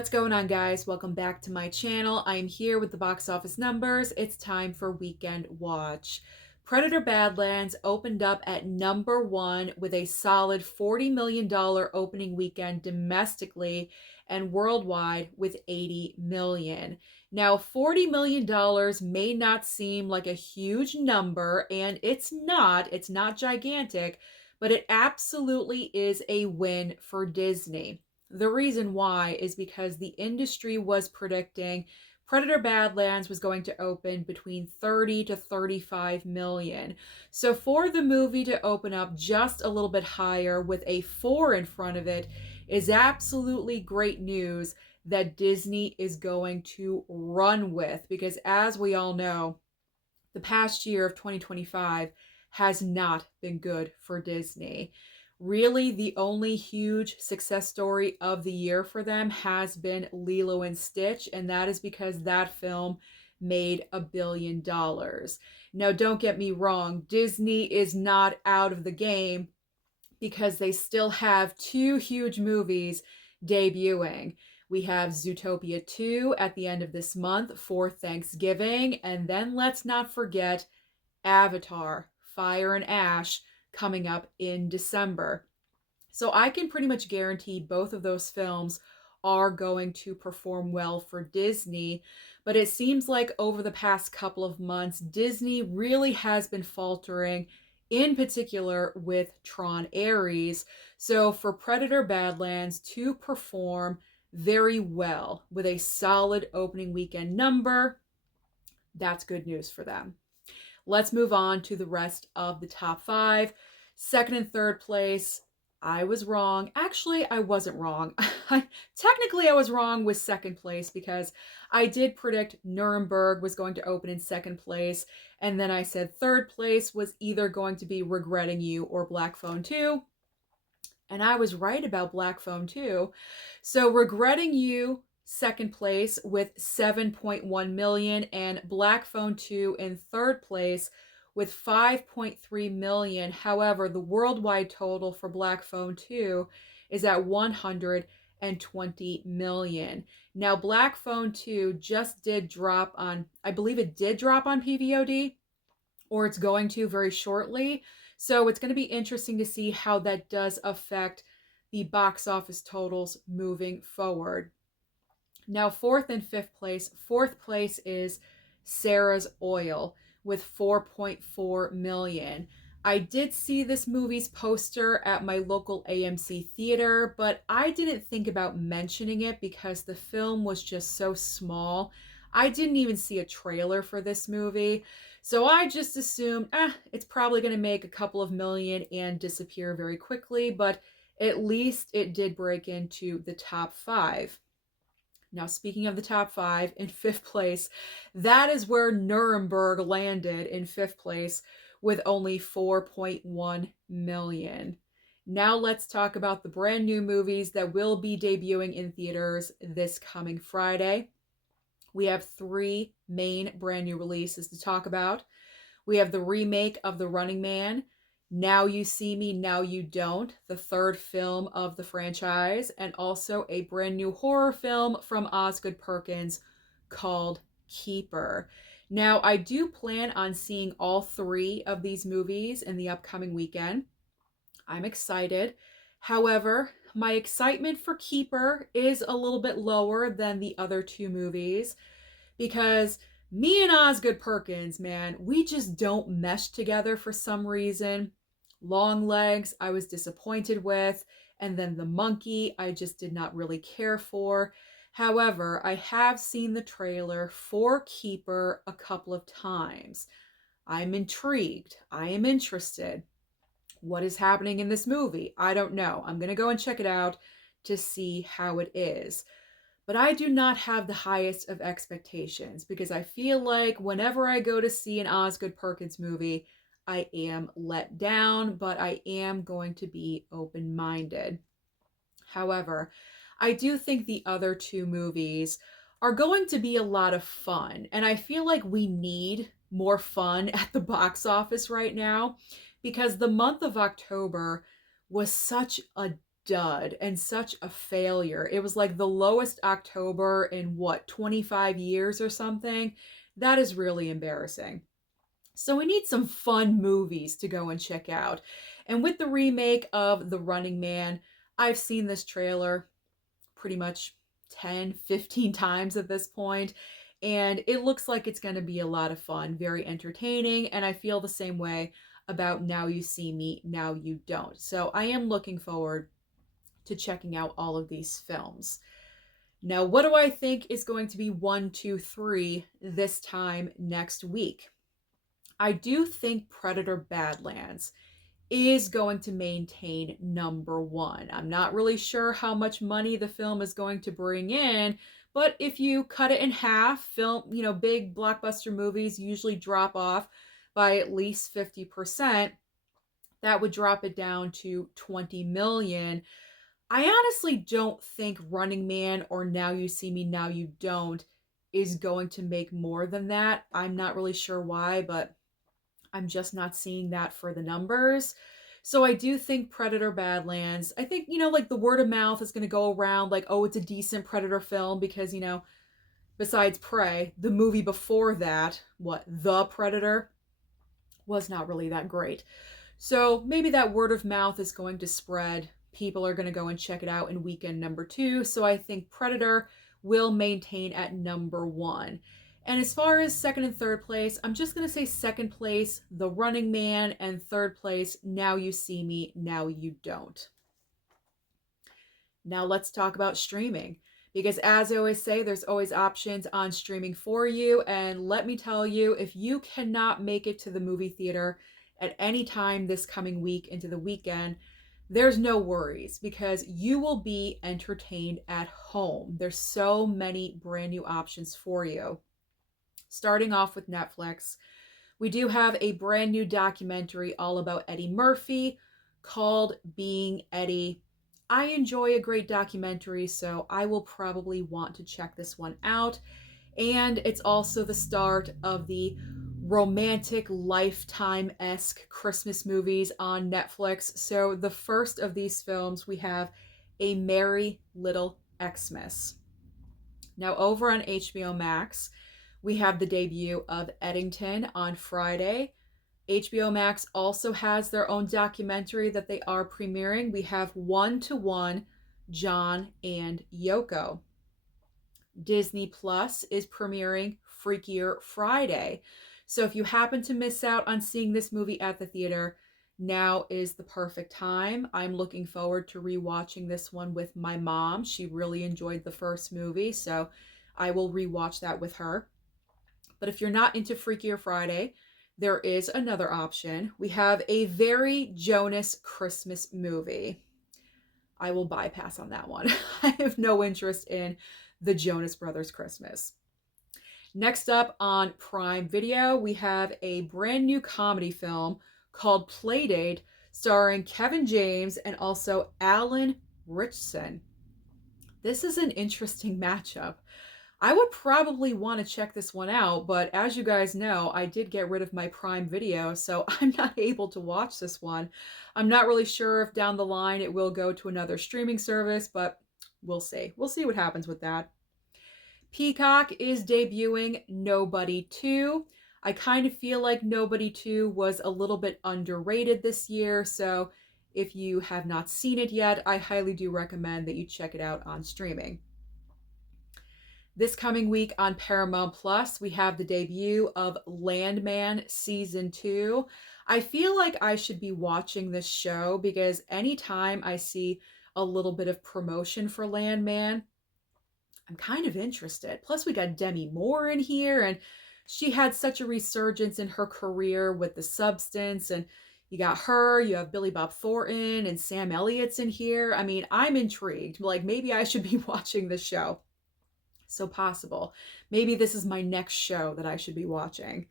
What's going on, guys? Welcome back to my channel. I'm here with the box office numbers. It's time for Weekend Watch. Predator Badlands opened up at number one with a solid $40 million opening weekend domestically and worldwide with $80 million. Now, $40 million may not seem like a huge number, and it's not gigantic, but it absolutely is a win for Disney. The reason why is because the industry was predicting Predator Badlands was going to open between 30 to 35 million. So for the movie to open up just a little bit higher with a 4 in front of it is absolutely great news that Disney is going to run with, because as we all know, the past year of 2025 has not been good for Disney. Really, the only huge success story of the year for them has been Lilo and Stitch, and that is because that film made $1 billion. Now, don't get me wrong, Disney is not out of the game because they still have two huge movies debuting. We have Zootopia 2 at the end of this month for Thanksgiving, and then let's not forget Avatar, Fire and Ash, coming up in December. So I can pretty much guarantee both of those films are going to perform well for Disney, but it seems like over the past couple of months, Disney really has been faltering, in particular with Tron Ares. So for Predator Badlands to perform very well with a solid opening weekend number, that's good news for them. Let's move on to the rest of the top five. Second and third place, I was wrong. Actually, I wasn't wrong. Technically, I was wrong with second place because I did predict Nuremberg was going to open in second place. And then I said third place was either going to be Regretting You or Black Phone 2. And I was right about Black Phone 2. So Regretting You, second place with 7.1 million, and Black Phone 2 in third place with 5.3 million. However, the worldwide total for Black Phone 2 is at 120 million. Now, Black Phone 2 just did drop on, I believe it did drop on PVOD, or it's going to very shortly. So it's going to be interesting to see how that does affect the box office totals moving forward. Now, fourth and fifth place. Fourth place is Sarah's Oil with 4.4 million. I did see this movie's poster at my local AMC theater, but I didn't think about mentioning it because the film was just so small. I didn't even see a trailer for this movie. So I just assumed, it's probably going to make a couple of million and disappear very quickly, but at least it did break into the top five. Now, speaking of the top five, in fifth place, that is where Nuremberg landed in fifth place with only 4.1 million. Now let's talk about the brand new movies that will be debuting in theaters this coming Friday. We have three main brand new releases to talk about. We have the remake of The Running Man, Now You See Me, Now You Don't, the third film of the franchise, and also a brand new horror film from Osgood Perkins called Keeper. Now, I do plan on seeing all three of these movies in the upcoming weekend. I'm excited. However, my excitement for Keeper is a little bit lower than the other two movies because me and Osgood Perkins, man, we just don't mesh together for some reason. Longlegs, I was disappointed with, and then The Monkey, I just did not really care for. However, I have seen the trailer for Keeper a couple of times. I'm intrigued. I am interested. What is happening in this movie? I don't know. I'm going to go and check it out to see how it is. But I do not have the highest of expectations because I feel like whenever I go to see an Osgood Perkins movie, I am let down, but I am going to be open-minded. However, I do think the other two movies are going to be a lot of fun, and I feel like we need more fun at the box office right now because the month of October was such a dud and such a failure. It was like the lowest October in what, 25 years or something. That is really embarrassing. So we need some fun movies to go and check out. And with the remake of The Running Man, I've seen this trailer pretty much 10, 15 times at this point, and it looks like it's going to be a lot of fun, very entertaining, and I feel the same way about Now You See Me, Now You Don't. So I am looking forward to checking out all of these films. Now, what do I think is going to be one, two, three this time next week? I do think Predator Badlands is going to maintain number one. I'm not really sure how much money the film is going to bring in, but if you cut it in half, big blockbuster movies usually drop off by at least 50%. That would drop it down to 20 million. I honestly don't think Running Man or Now You See Me, Now You Don't is going to make more than that. I'm not really sure why, but I'm just not seeing that for the numbers. So I do think Predator Badlands, I think, like the word of mouth is going to go around like, oh, it's a decent Predator film because, besides Prey, the movie before that, The Predator, was not really that great. So maybe that word of mouth is going to spread. People are going to go and check it out in weekend number 2. So I think Predator will maintain at number 1. And as far as second and third place, I'm just going to say second place, The Running Man, and third place, Now You See Me, Now You Don't. Now let's talk about streaming. Because as I always say, there's always options on streaming for you. And let me tell you, if you cannot make it to the movie theater at any time this coming week into the weekend, there's no worries because you will be entertained at home. There's so many brand new options for you. Starting off with Netflix, we do have a brand new documentary all about Eddie Murphy called Being Eddie. I enjoy a great documentary, so I will probably want to check this one out. And it's also the start of the romantic Lifetime-esque Christmas movies on Netflix. So the first of these films, we have A Merry Little Xmas. Now over on HBO Max, we have the debut of Eddington on Friday. HBO Max also has their own documentary that they are premiering. We have One to One, John and Yoko. Disney Plus is premiering Freakier Friday. So if you happen to miss out on seeing this movie at the theater, now is the perfect time. I'm looking forward to rewatching this one with my mom. She really enjoyed the first movie, so I will rewatch that with her. But if you're not into Freakier Friday, there is another option. We have A Very Jonas Christmas Movie. I will bypass on that one. I have no interest in the Jonas Brothers Christmas. Next up on Prime Video, we have a brand new comedy film called Playdate starring Kevin James and also Alan Ritchson. This is an interesting matchup. I would probably want to check this one out, but as you guys know, I did get rid of my Prime Video, so I'm not able to watch this one. I'm not really sure if down the line it will go to another streaming service, but we'll see. We'll see what happens with that. Peacock is debuting Nobody 2. I kind of feel like Nobody 2 was a little bit underrated this year, so if you have not seen it yet, I highly do recommend that you check it out on streaming. This coming week on Paramount Plus, we have the debut of Landman Season 2. I feel like I should be watching this show because anytime I see a little bit of promotion for Landman, I'm kind of interested. Plus, we got Demi Moore in here, and she had such a resurgence in her career with The Substance, and you got her, you have Billy Bob Thornton, and Sam Elliott's in here. I mean, I'm intrigued. Like, maybe I should be watching this show. So possible. Maybe this is my next show that I should be watching.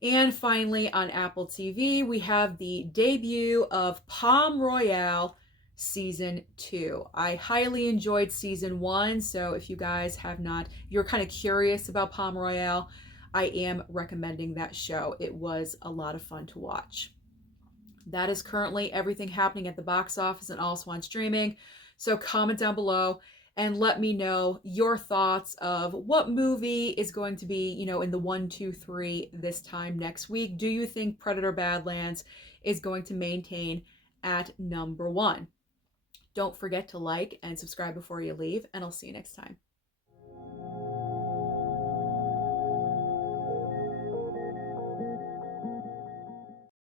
And finally, on Apple TV, we have the debut of Palm Royale Season 2. I highly enjoyed Season 1, so if you guys have not, you're kind of curious about Palm Royale, I am recommending that show. It was a lot of fun to watch. That is currently everything happening at the box office and also on streaming. So comment down below and let me know your thoughts of what movie is going to be, in the 1, 2, 3 this time next week. Do you think Predator Badlands is going to maintain at number 1? Don't forget to like and subscribe before you leave, and I'll see you next time.